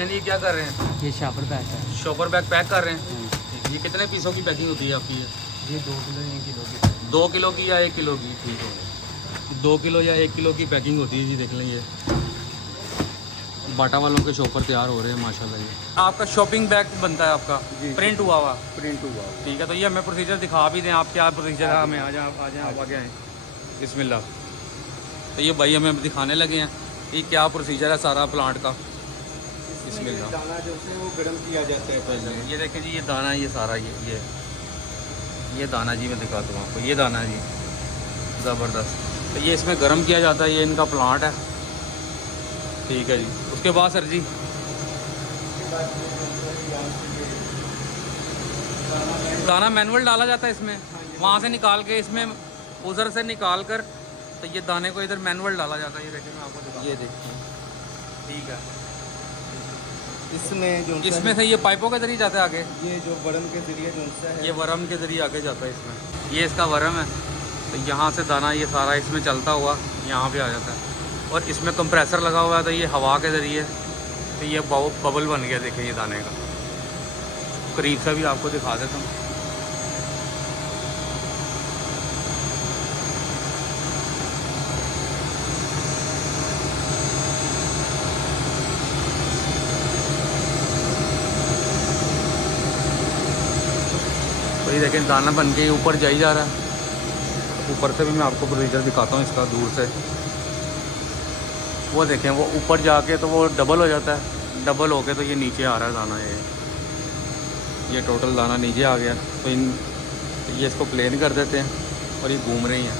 भाईजान ये क्या कर रहे हैं? ये शापर पैक है। शॉपर बैग पैक कर रहे हैं। ये कितने पीसों की पैकिंग होती है आपकी? ये 2 किलो 1 किलो की। 2 किलो की या 1 किलो की? ठीक है, 2 किलो या 1 किलो की पैकिंग होती है जी। देख लें ये बाटा वालों के शॉपर तैयार हो रहे हैं माशाल्लाह। ये आपका शॉपिंग बैग बनता है आपका प्रिंट हुआ हुआ? प्रिंट हुआ। ठीक है, तो ये हमें प्रोसीजर दिखा भी दें आप, क्या प्रोसीजर है? हमें आ जाए आप आगे आएँ। बिस्मिल्लाह। तो ये भाई हमें दिखाने लगे हैं कि क्या प्रोसीजर है सारा प्लांट का। बिस्मिल्लाह। दाना जो है वो गर्म किया जाता है पहले। ये देखें जी, ये दाना, ये सारा ये दाना जी, मैं दिखाता हूँ आपको। ये दाना जी ज़बरदस्त। तो ये इसमें गर्म किया जाता है, ये इनका प्लांट है। ठीक है जी, उसके बाद सर जी दाना मैनुअल डाला जाता है इसमें, वहाँ से निकाल के इसमें उधर से निकाल कर, तो ये दाने को इधर मैनुअल डाला जाता है। ये देखिए मैं आपको दिखाता हूँ। ये देखिए ठीक है, इसमें जो इसमें से ये पाइपों के जरिए जाता है आगे। ये जो बरम के जरिए जो है ये वर्म के ज़रिए आगे जाता है इसमें। ये इसका वर्म है, तो यहाँ से दाना ये सारा इसमें चलता हुआ यहाँ पे आ जाता है। और इसमें कंप्रेसर लगा हुआ है, तो ये हवा के ज़रिए तो ये बबल बन गया। देखिए ये दाने का, करीब से भी आपको दिखा देता हूँ। तो ये देखें दाना बन के ऊपर जा ही जा रहा है। ऊपर से भी मैं आपको प्रोसीजर दिखाता हूँ इसका दूर से। वो देखें, वो ऊपर जाके तो वो डबल हो जाता है, डबल होके तो ये नीचे आ रहा है दाना। ये टोटल दाना नीचे आ गया। तो ये इसको प्लेन कर देते हैं और ये घूम रही हैं।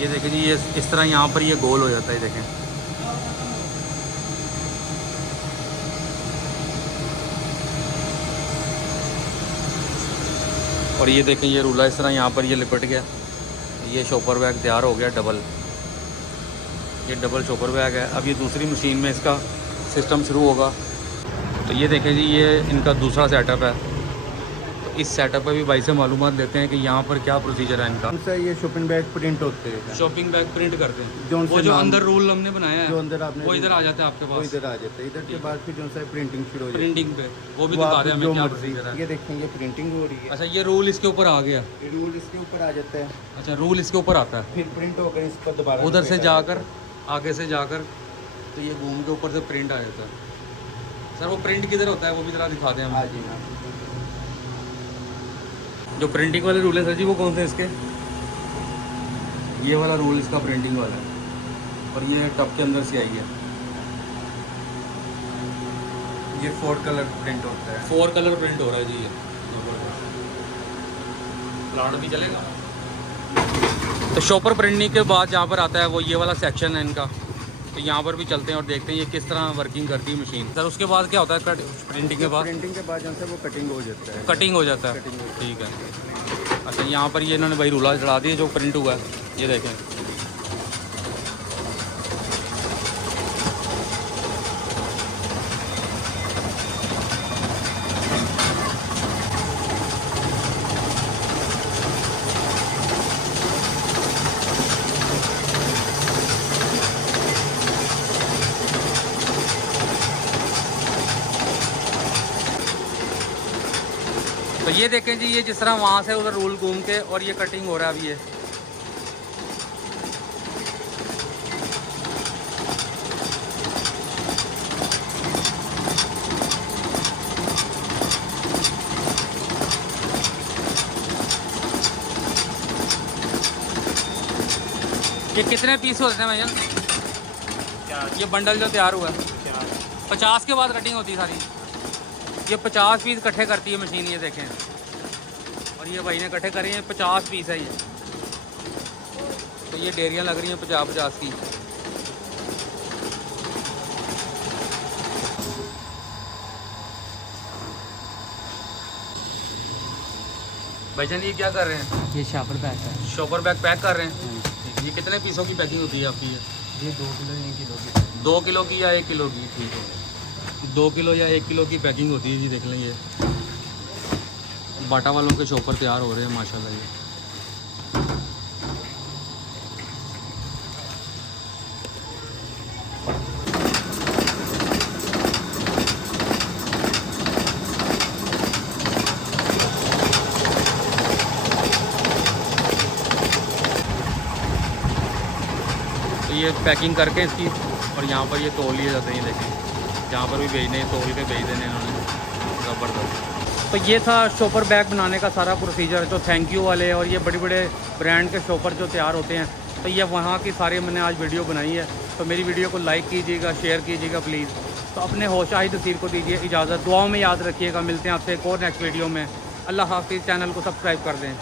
ये देखें जी, ये इस तरह यहाँ पर ये गोल हो जाता है। देखें और ये देखें, ये रूला इस तरह यहाँ पर ये लिपट गया। ये शॉपर बैग तैयार हो गया डबल। ये डबल शॉपर बैग है। अब ये दूसरी मशीन में इसका सिस्टम शुरू होगा। तो ये देखें जी, ये इनका दूसरा सेटअप है। तो इस सेटअप पे भी भाई से मालूमात लेते हैं कि यहाँ पर क्या प्रोसीजर है इनका। उनसे ये शॉपिंग बैग प्रिंट होते हैं। शॉपिंग बैग प्रिंट करते हैं, जो वो जो अंदर रूल हमने बनाया है, जो अंदर आपने वो इधर आ जाता है आपके वो पास। इधर आ जाता है। इधर के बाद फिर जो है प्रिंटिंग शुरू हो जाती है। प्रिंटिंग पे वो भी वो दिखा आप रहे हैं जो हमें क्या मर्जी, प्रोसीजर है। ये देखेंगे प्रिंटिंग हो रही है। अच्छा, ये रूल इसके ऊपर आ गया। ये रूल इसके ऊपर आ जाता है, अच्छा, रूल इसके ऊपर आता है, फिर प्रिंट होकर इस पर दोबारा उधर से लपेटा जाकर आगे से जाकर तो ये घूम के ऊपर से प्रिंट आ जाता है। सर वो प्रिंट किधर होता है, वो भी जरा दिखा दें जाता है। हम। हाँ जी हाँ। जो प्रिंटिंग वाले रूल है सर जी, वो कौन से इसके? ये वाला रूल इसका प्रिंटिंग वाला है। और ये टब के अंदर से आई है। ये 4 कलर प्रिंट होता है। 4 कलर प्रिंट हो रहा है जी। ये प्लांट भी चलेगा। तो शॉपर प्रिंटिंग के बाद जहाँ पर आता है वो ये वाला सेक्शन है इनका। तो यहाँ पर भी चलते हैं और देखते हैं ये किस तरह वर्किंग करती है मशीन। सर उसके बाद क्या होता है प्रिंटिंग के बाद? प्रिंटिंग के बाद जो है वो कटिंग हो जाता है। कटिंग हो जाता है। कटिंग हो ठीक है। अच्छा, यहाँ पर ये इन्होंने भाई रूला चढ़ा दिए जो प्रिंट हुआ है। ये देखें, तो ये देखें जी, ये जिस तरह वहाँ से उधर रूल घूम के और ये कटिंग हो रहा है अभी। ये कितने पीस होते हैं भैया? ये बंडल जो तैयार हुआ है 50 के बाद कटिंग होती है सारी। ये 50 पीस इकट्ठे करती है मशीन। ये देखें, और ये भाई ने इकट्ठे करे हैं 50 पीस है ये। तो ये डेरियाँ लग रही हैं 50-50 की। भाईजान ये क्या कर रहे हैं? ये शापर पैक है। शॉपर बैग पैक कर रहे हैं। ये कितने पीसों की पैकिंग होती है आपकी? ये 2 किलो 1 किलो की। 2 किलो की या 1 किलो की? ठीक है, 2 किलो या 1 किलो की पैकिंग होती है जी। देख लें, ये बाटा वालों के शॉपर तैयार हो रहे हैं माशाल्लाह। ये ये पैकिंग करके इसकी और यहाँ पर ये तोल लिए जाते हैं, ये देखें जहाँ पर भी भेजने तोल के भेज देने इन्होंने, ज़बरदस्त। तो ये था शॉपर बैग बनाने का सारा प्रोसीजर, जो थैंक यू वाले और ये बड़े बड़े ब्रांड के शॉपर जो तैयार होते हैं, तो ये वहाँ की सारी मैंने आज वीडियो बनाई है। तो मेरी वीडियो को लाइक कीजिएगा, शेयर कीजिएगा प्लीज़। तो अपने होश शाहिद तसीर को दीजिए इजाज़त, दुआओं में याद रखिएगा। मिलते हैं आपसे एक और नेक्स्ट वीडियो में। अल्लाह हाफ़िज़। चैनल को सब्सक्राइब कर दें।